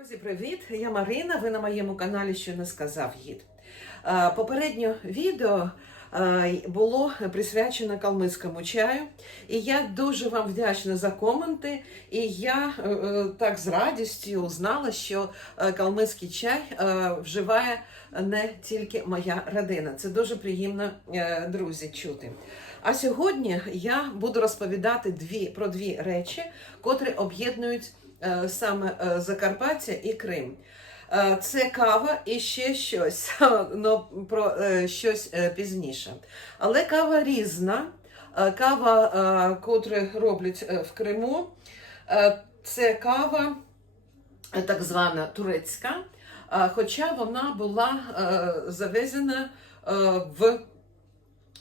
Друзі, привіт! Я Марина. Ви на моєму каналі Що не сказав гід. Е, Попереднє відео е, було присвячено калмицькому чаю, і я дуже вам вдячна за коменти. І я е, так з радістю узнала, що калмицький чай вживає не тільки моя родина. Це дуже приємно, друзі, чути. А сьогодні я буду розповідати дві про дві речі, котрі об'єднують саме е, Закарпаття і Крим. Е, Це кава і ще щось, ну, про е, щось е, пізніше. Але кава різна. Е, Кава, е, котру роблять е, в Криму, е, це кава е, так звана турецька, е, хоча вона була е, завезена е, в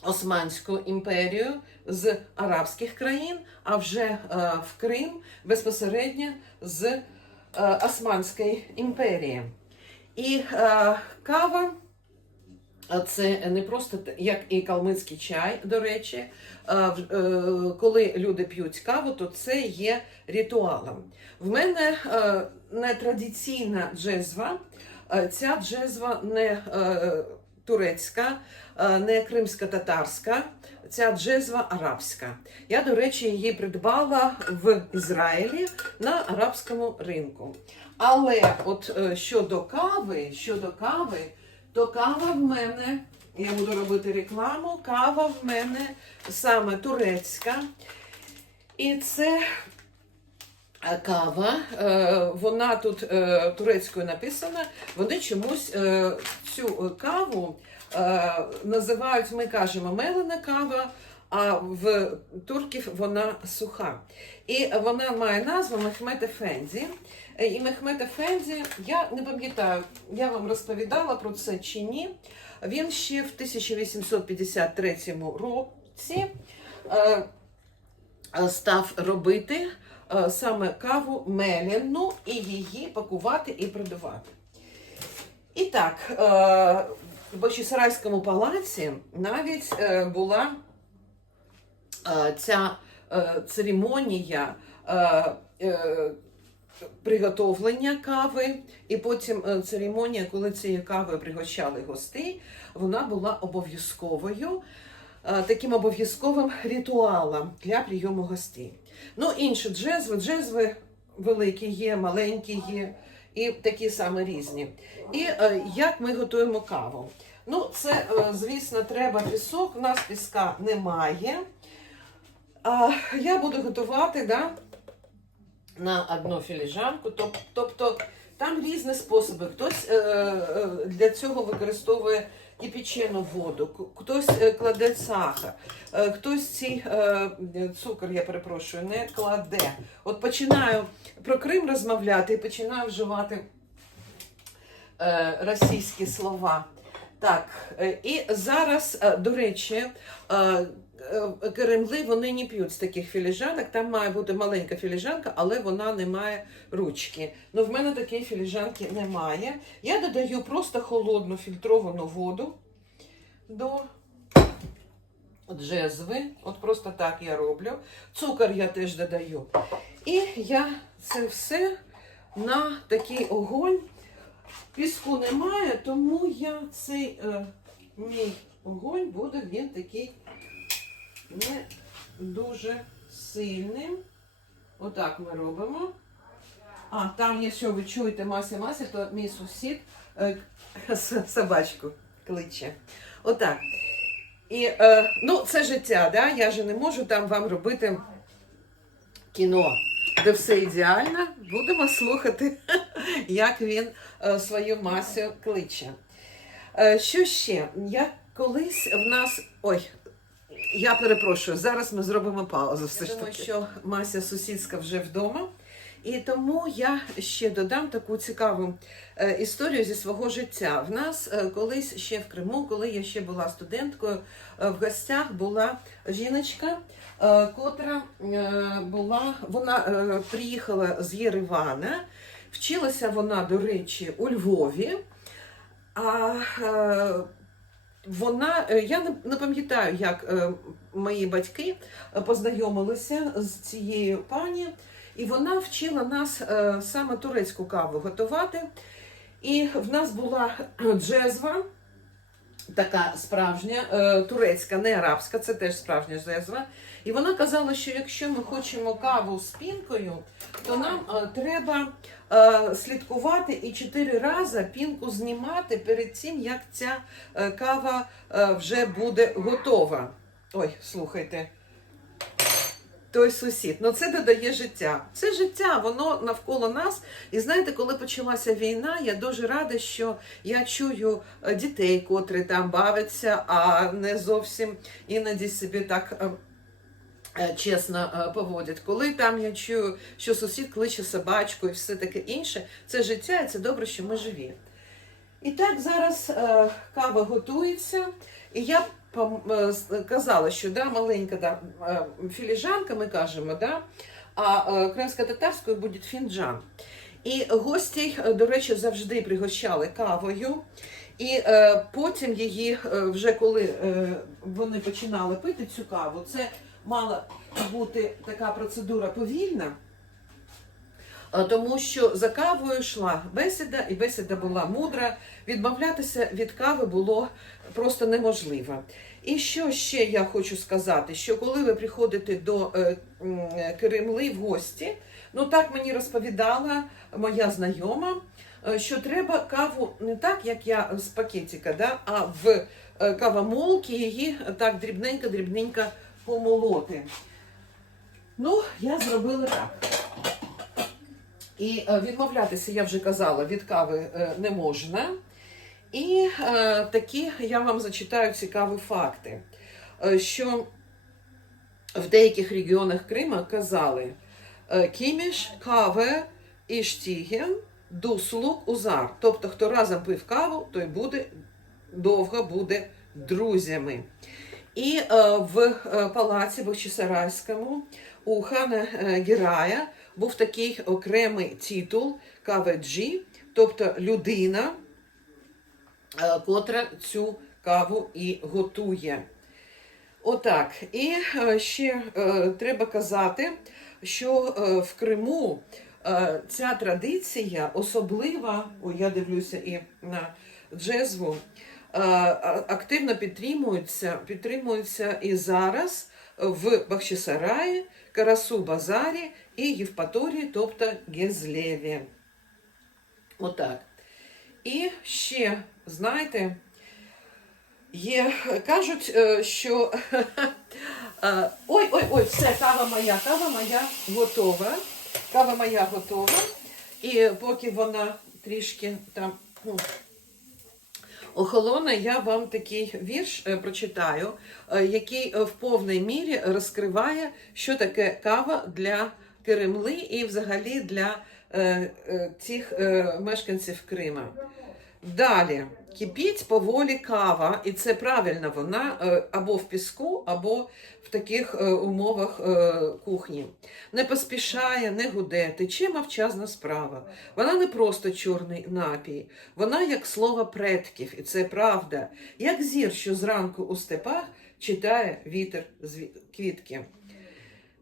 Османську імперію з арабських країн, а вже е, в Крим безпосередньо з е, Османської імперії. І е, кава це не просто як і калмицький чай, до речі. Е, е, Коли люди п'ють каву, то це є ритуалом. В мене е, не традиційна джезва, е, ця джезва не е, турецька, е, не кримсько-татарська, ця джезва арабська. Я, до речі, її придбала в Ізраїлі на арабському ринку. Але от е, щодо кави, щодо кави, то кава в мене, я буду робити рекламу, кава в мене саме турецька. І це кава, е, вона тут е, турецькою написана. Вони чомусь е, цю каву називають, ми кажемо, мелена кава, а в турків вона суха. І вона має назву Мехмед Ефенді. І Мехмед Ефенді, я не пам'ятаю, я вам розповідала про це чи ні. Він ще в 1853 році став робити саме каву мелену і її пакувати і продавати. І так, е, в Бочисарайському палаці навіть е, була е, ця е, церемонія е, е, приготовлення кави, і потім е, церемонія, коли цією кавою пригощали гостей, вона була обов'язковою, е, таким обов'язковим ритуалом для прийому гостей. Ну, інші джезви, джезви великі є, маленькі є, і такі саме різні. І е, як ми готуємо каву? Ну, це, е, звісно, треба пісок, у нас піска немає. А, я буду готувати, да, на одну філіжанку. Тоб- Тобто там різні способи. Хтось е, е, для цього використовує кипячену воду, к- хтось е, кладе сахар, е, хтось ці е, цукор, я перепрошую, не кладе. От починаю про Крим розмовляти і починаю вживати російські слова. Так, е, і зараз, е, до речі, е, Кремли вони не п'ють з таких філіжанок. Там має бути маленька філіжанка, але вона не має ручки. Ну, в мене такої філіжанки немає. Я додаю просто холодну фільтровану воду до джезви. От просто так я роблю. Цукор я теж додаю. І я це все на такий огонь. Піску немає, тому я цей е, мій огонь буде він такий не дуже сильним. Отак ми робимо. А, там, якщо ви чуєте Мася Мася, то мій сусід е, собачку кличе. Отак. І е, ну, це життя, да? я же не можу там вам робити кіно, де все ідеально. Будемо слухати, як він свою масю кличе. Е, що ще? Я колись в нас. Ой, я перепрошую, зараз ми зробимо паузу. Все ж таки. що Мася сусідська вже вдома. І тому я ще додам таку цікаву е, історію зі свого життя. В нас е, колись ще в Криму, коли я ще була студенткою, е, в гостях була жіночка, е, котра е, була, вона е, приїхала з Єревана, вчилася вона, до речі, у Львові. А е, вона, е, я не, пам'ятаю, як е, мої батьки познайомилися з цією пані. І вона вчила нас саме турецьку каву готувати. І в нас була джезва, така справжня, турецька, не арабська, це теж справжня джезва. І вона казала, що якщо ми хочемо каву з пінкою, то нам е, треба е, слідкувати і чотири рази пінку знімати перед тим, як ця е, кава е, вже буде готова. Ой, слухайте. Той сусід, ну це додає життя. Це життя, воно навколо нас. І знаєте, коли почалася війна, я дуже рада, що я чую дітей, котрі там бавляться, а не зовсім іноді собі так чесно е, поводять. Коли там я чую, що сусід кличе собачку і все таке інше, це життя, і це добре, що ми живі. І так зараз е, кава готується, і я е, казала, що да, маленька да, е, філіжанка, ми кажемо, да, а е, кримсько-татарською буде фінджан. І гості, е, до речі, завжди пригощали кавою. І е, потім її, е, вже коли е, вони починали пити цю каву, це мала бути така процедура повільна. Тому що за кавою йшла бесіда, і бесіда була мудра. Відмовлятися від кави було просто неможливо. І що ще я хочу сказати: що коли ви приходите до е, Кремли в гості, ну так мені розповідала моя знайома, е, що треба каву не так, як я з пакетика, да, а в е, кавомолки її так дрібненько-дрібненько помолоти. Ну, я зробила так. І е, відмовлятися, я вже казала, від кави е, не можна. І е, такі я вам зачитаю цікаві факти, що в деяких регіонах Крима казали кіміш, каве і штіген, дуслук узар. Тобто, хто разом пив каву, той буде довго буде друзями. І е, в е, палаці Бахчисарайському у хана е, Герая був такий окремий титул каведжі, тобто людина, котра цю каву і готує. Отак. І ще треба казати, що в Криму ця традиція особлива, ой, я дивлюся і на джезву, активно підтримується, підтримується і зараз в Бахчисараї, Карасу Базарі і Євпаторії, тобто Гезлеві. Отак. І ще, знаєте, є, кажуть, е, що е, ой, ой, ой, все, кава моя, кава моя готова. Кава моя готова. І поки вона трішки там ну, охолоне, я вам такий вірш е, прочитаю, е, який е, в повній мірі розкриває, що таке кава для Кремли і взагалі для цих мешканців Крима. Далі кипіть поволі кава, і це правильно, вона е, або в піску, або в таких е, умовах е, кухні. Не поспішає, не гуде, тече мовчазна справа. Вона не просто чорний напій, вона як слово предків, і це правда, як зір, що зранку у степах читає вітер з квітки.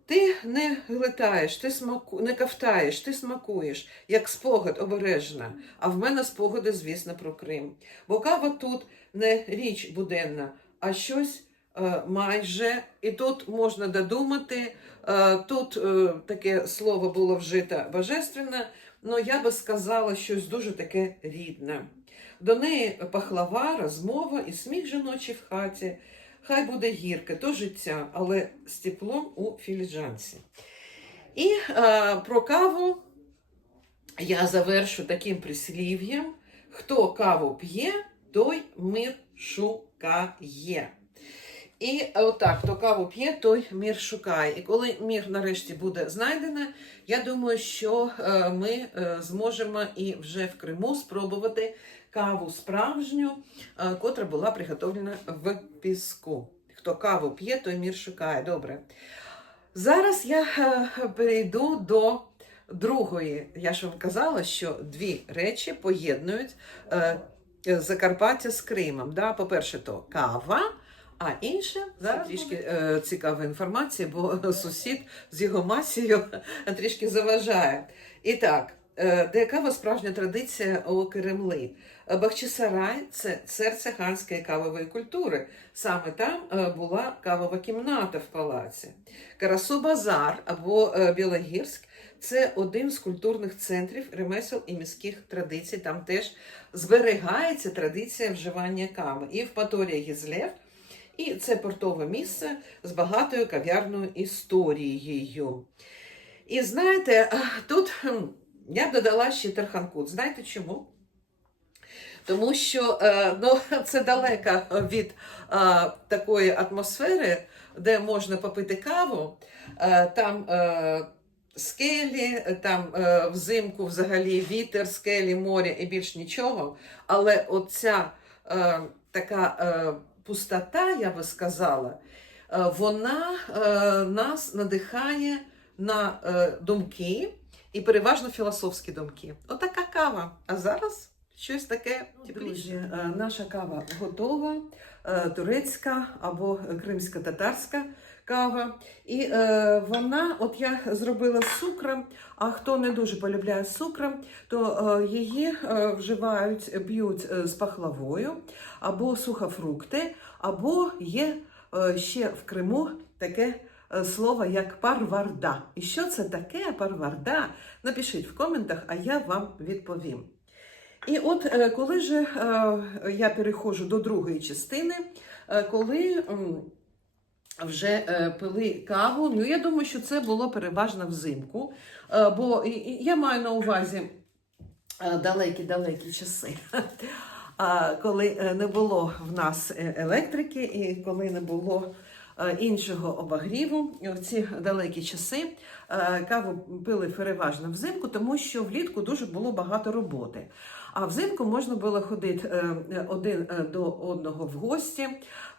Ти не глитаєш, ти смаку... не кавтаєш, ти смакуєш, як спогад обережна. А в мене спогади, звісно, про Крим. Бо кава тут не річ буденна, а щось е, майже. І тут можна додумати, е, тут е, таке слово було вжито божественне, але я би сказала щось дуже таке рідне. До неї пахлава, розмова і сміх жіночий в хаті. Хай буде гірке, то життя, але з теплом у філіджанці. І е, про каву я завершу таким прислів'ям: хто каву п'є, той мир шукає. І отак, хто каву п'є, той мір шукає. І коли мір нарешті буде знайдено, я думаю, що е, ми е, зможемо і вже в Криму спробувати каву справжню, е, котра була приготовлена в піску. Хто каву п'є, той мір шукає. Добре. Зараз я е, перейду до другої. Я ж вам казала, що дві речі поєднують е, Закарпаття з Кримом. Да? По-перше, то кава, А інше зараз трішки цікава інформація, бо сусід з його масією трішки заважає. І так, де кава справжня традиція у Кремли. Бахчисарай це серце ханської кавової культури. Саме там е, була кавова кімната в палаці. Карасу Базар або е, Білогірськ це один з культурних центрів ремесел і міських традицій. Там теж зберігається традиція вживання кави. І в Паторія Гізлев. І це портове місце з багатою кав'ярною історією. І знаєте, тут я додала ще Терханкут. Знаєте чому? Тому що е, ну, це далеко від е, такої атмосфери, де можна попити каву. Е, Там скелі, там взимку взагалі вітер, скелі, море і більш нічого. Але оця така пустота, я би сказала, вона нас надихає на думки і переважно філософські думки. Отака кава. А зараз щось таке тепліше. е, Наша кава готова, е, турецька або кримсько-татарська кава. І е, вона, от я зробила з цукром, а хто не дуже полюбляє з цукром, то е, її е, вживають, п'ють е, з пахлавою або сухофрукти, або є е, ще в Криму таке слово як парварда. І що це таке парварда? Напишіть в коментах, а я вам відповім. І от е, коли же е, я переходжу до другої частини, е, коли вже е, пили каву, ну я думаю, що це було переважно взимку, е, бо я маю на увазі е, далекі-далекі часи. Коли е, не було в нас е, електрики і коли не було е, іншого обогріву, в ці далекі часи е, каву пили переважно взимку, тому що влітку дуже було багато роботи. А взимку можна було ходити е, е, один е, до одного в гості.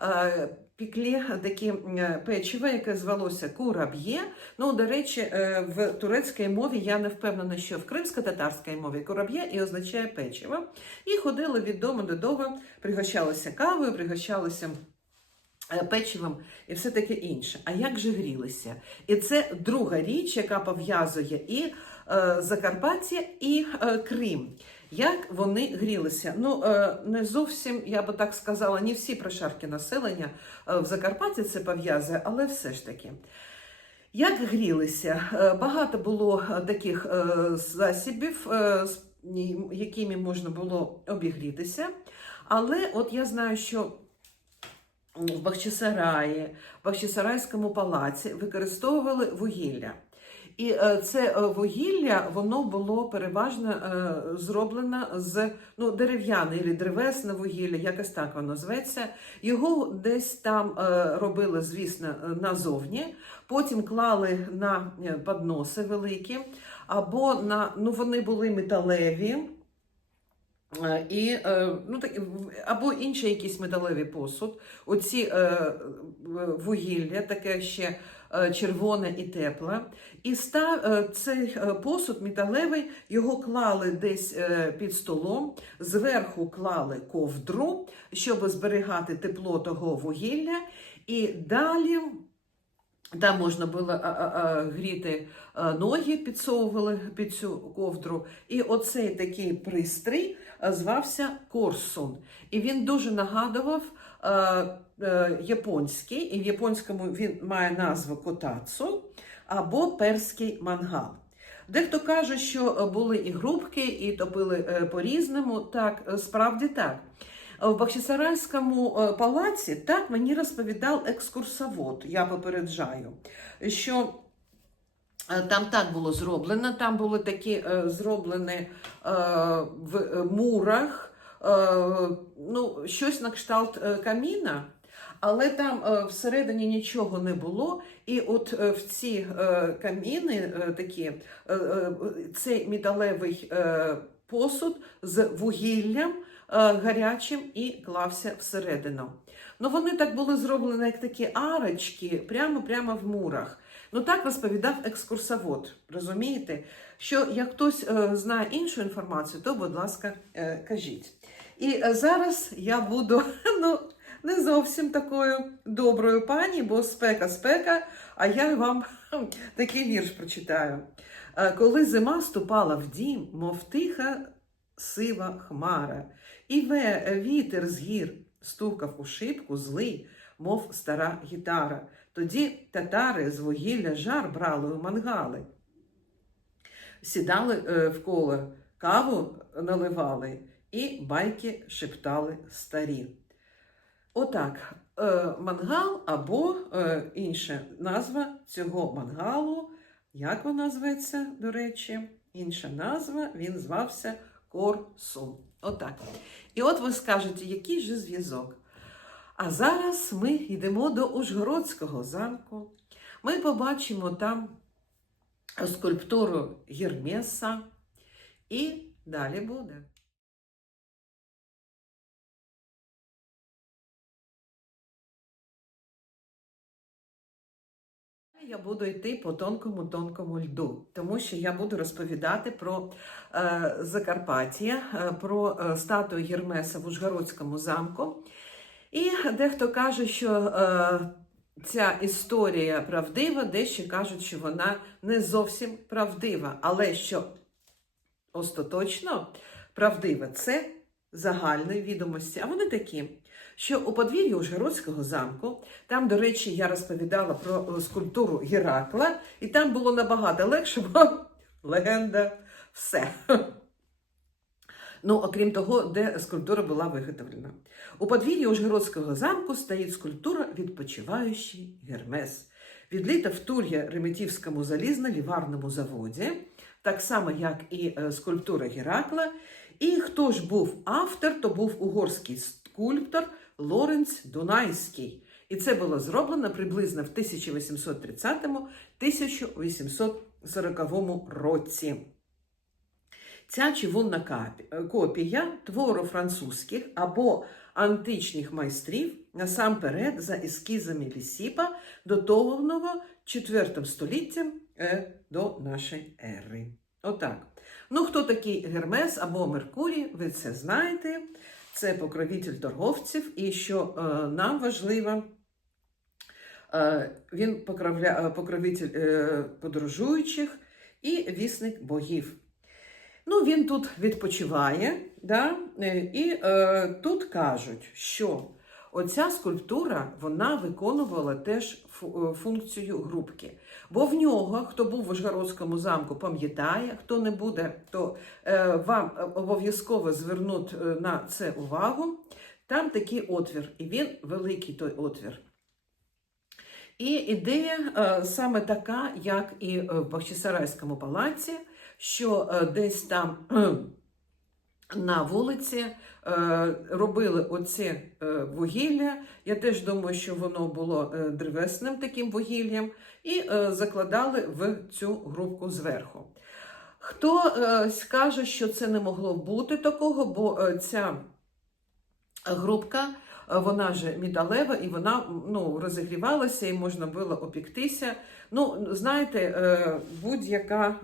Е, Піклі такі е, печиво, яке звалося кураб'є. Ну, до речі, е, в турецькій мові я не впевнена, що в кримсько-татарській мові кураб'є і означає печиво. І ходили від дому до дому, пригощалися кавою, пригощалися е, печивом і все таке інше. А як же грілися? І це друга річ, яка пов'язує і е, Закарпаття, і е, Крим. Як вони грілися? Ну е, не зовсім, я би так сказала, не всі прошарки населення е, в Закарпатті це пов'язує, але все ж таки. Як грілися? Е, Багато було е, таких е, засобів, е, з- і- якими можна було обігрітися. Але от я знаю, що в Бахчисараї, в Бахчисарайському палаці використовували вугілля. І е, це е, вугілля воно було переважно е, зроблено з ну, дерев'яне або древесне вугілля, якось так воно зветься. Його десь там робили, звісно, назовні. Потім клали на подноси великі, або на ну вони були металеві. Е, І, е, ну, так, або інший якийсь металевий посуд. Оці е, вугілля, таке ще е, червоне і тепле. І став, цей посуд металевий, його клали десь під столом, зверху клали ковдру, щоб зберігати тепло того вугілля. І далі там можна було гріти ноги, підсовували під цю ковдру. І оцей такий пристрій звався Корсун. І він дуже нагадував а, е, японський, і в японському він має назву котацу або перський мангал. Дехто каже, що е, були і грубки, і топили е, по-різному. Так, е, справді так. В Бахчисарайському е, палаці так мені розповідав екскурсовод, я попереджаю, що е, там так було зроблено, там були такі е, зроблені е, в е, мурах, е, ну, щось на кшталт е, каміна, але там е, всередині нічого не було. І от е, в ці е, каміни е, такі, е, е, цей металевий е, посуд з вугіллям е, гарячим і клався всередину. Ну вони так були зроблені, як такі арочки, прямо-прямо в мурах. Ну так розповідав екскурсовод. Розумієте? Що як хтось е, знає іншу інформацію, то, будь ласка, е, кажіть. І е, зараз я буду, ну, не зовсім такою доброю пані, бо спека спека, а я вам такий вірш прочитаю. Коли зима ступала в дім, мов тиха сива хмара, і ве, вітер з гір стукав у шибку злий, мов стара гітара. Тоді татари з вугілля жар брали у мангали. Сідали е, в коло, каву наливали і байки шептали старі. Отак, е, мангал або е, інша назва цього мангалу. Як вона зветься, до речі? Інша назва, він звався Корсун. Отак. І от ви скажете, який же зв'язок? А зараз ми йдемо до Ужгородського замку. Ми побачимо там скульптуру Гермеса. І далі буде. Я буду йти по тонкому тонкому льду, тому що я буду розповідати про е, Закарпаття, е, про е, статую Гермеса в Ужгородському замку. І дехто каже, що е, ця історія правдива, дещо кажуть, що вона не зовсім правдива, але що остаточно правдива це загальні відомості. А вони такі, що у подвір'ї Ужгородського замку, там, до речі, я розповідала про е, скульптуру Геракла, і там було набагато легше, бо легенда все. Ну, окрім того, де скульптура була виготовлена. У подвір'ї Ужгородського замку стоїть скульптура Відпочиваючий Гермес. Відліта в Тур'я Реметівському залізно-ліварному заводі, так само, як і е, скульптура Геракла. І хто ж був автор, то був угорський скульптор Лоренц Дунайський. І це було зроблено приблизно в 1830-1840 році. Ця чавунна капі- копія твору французьких або античних майстрів насамперед за ескізами Лісіпа, датованого 4 століттям е, до нашої ери. Отак. Ну, хто такий Гермес або Меркурій, ви це знаєте. Це покровитель торговців, і що е, нам важливо, е, він покровля, е, покровитель е, подорожуючих і вісник богів. Ну, він тут відпочиває, да? е, і е, тут кажуть, що оця скульптура вона виконувала теж е, функцію грубки. Бо в нього, хто був в Ужгородському замку, пам'ятає, хто не буде, то е, вам обов'язково звернуть е, на це увагу. Там такий отвір, і він великий той отвір. І ідея е, саме така, як і в Бахчисарайському палаці, що е, десь там на вулиці е, робили оце е, вугілля. Я теж думаю, що воно було древесним таким вугіллям, і закладали в цю грубку зверху. Хто е, скаже, що це не могло бути такого, бо ця грубка, вона же металева, і вона ну, розігрівалася, і можна було опіктися. Ну, знаєте, будь-яка.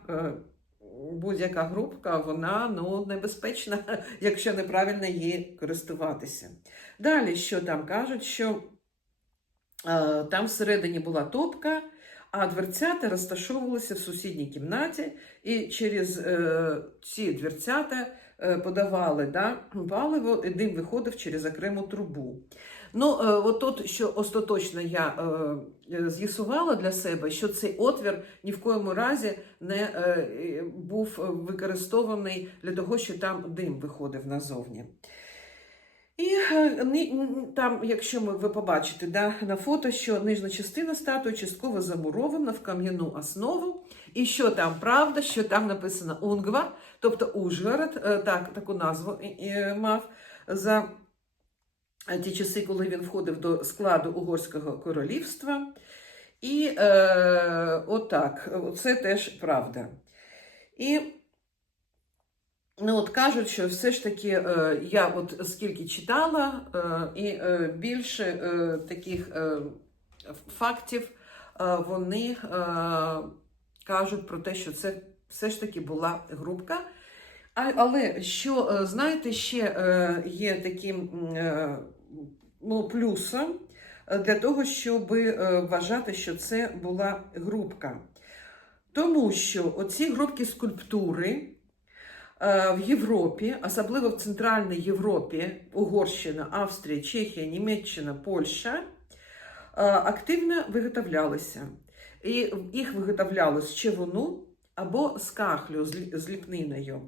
Будь-яка грубка, вона ну, небезпечна, якщо неправильно її користуватися. Далі, що там кажуть, що е, там всередині була топка, а дверцята розташовувалися в сусідній кімнаті, і через е, ці дверцята е, подавали да, паливо, і дим виходив через окрему трубу. Ну, е, от тут, що остаточно я е, е, з'ясувала для себе, що цей отвір ні в коєму разі не був використований для того, що там дим виходив назовні. І там, якщо ви побачите да, на фото, що нижня частина статуї частково замурована в кам'яну основу, і що там правда, що там написано Унгва, тобто Ужгород, так, таку назву мав за ті часи, коли він входив до складу Угорського королівства. І е, отак, це теж правда. І Ну, от кажуть, що все ж таки е, я от скільки читала, е, і е, більше е, таких е, фактів е, вони е, кажуть про те, що це все ж таки була грубка. А, але що, е, знаєте, ще е, є такі е, ну, плюсом е, для того, щоб е, вважати, що це була групка. Тому що оці групки скульптури е, в Європі, особливо в Центральній Європі, Угорщина, Австрія, Чехія, Німеччина, Польща, активно виготовлялися. І їх виготовляли з чавуну або з кахлю, з ліпниною.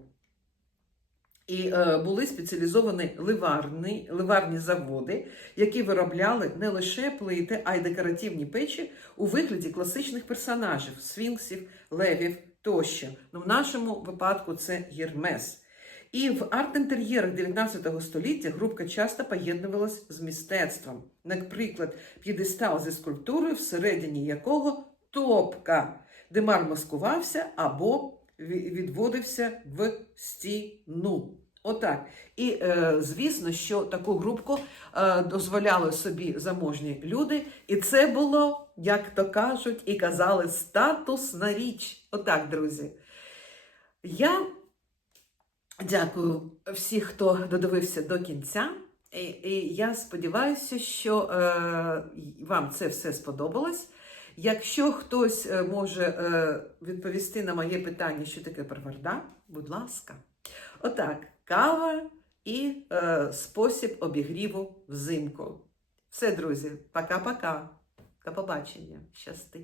І е, були спеціалізовані ливарні, ливарні заводи, які виробляли не лише плити, а й декоративні печі у вигляді класичних персонажів сфінксів, левів тощо. Ну, в нашому випадку це Єрмес. І в арт-інтер'єрах 19 століття групка часто поєднувалась з мистецтвом. Наприклад, п'єдестал зі скульптурою, всередині якого топка, де мар маскувався або відводився в стіну. Отак. І е, звісно, що таку групку е, дозволяли собі заможні люди, і це було, як то кажуть, і казали, статусна річ. Отак, друзі. Я дякую всіх, хто додивився до кінця. І, і я сподіваюся, що е, вам це все сподобалось. Якщо хтось е, може е, відповісти на моє питання, що таке парварда, будь ласка. Отак, кава і е, спосіб обігріву взимку. Все, друзі, пока-пока. До побачення. Щасти.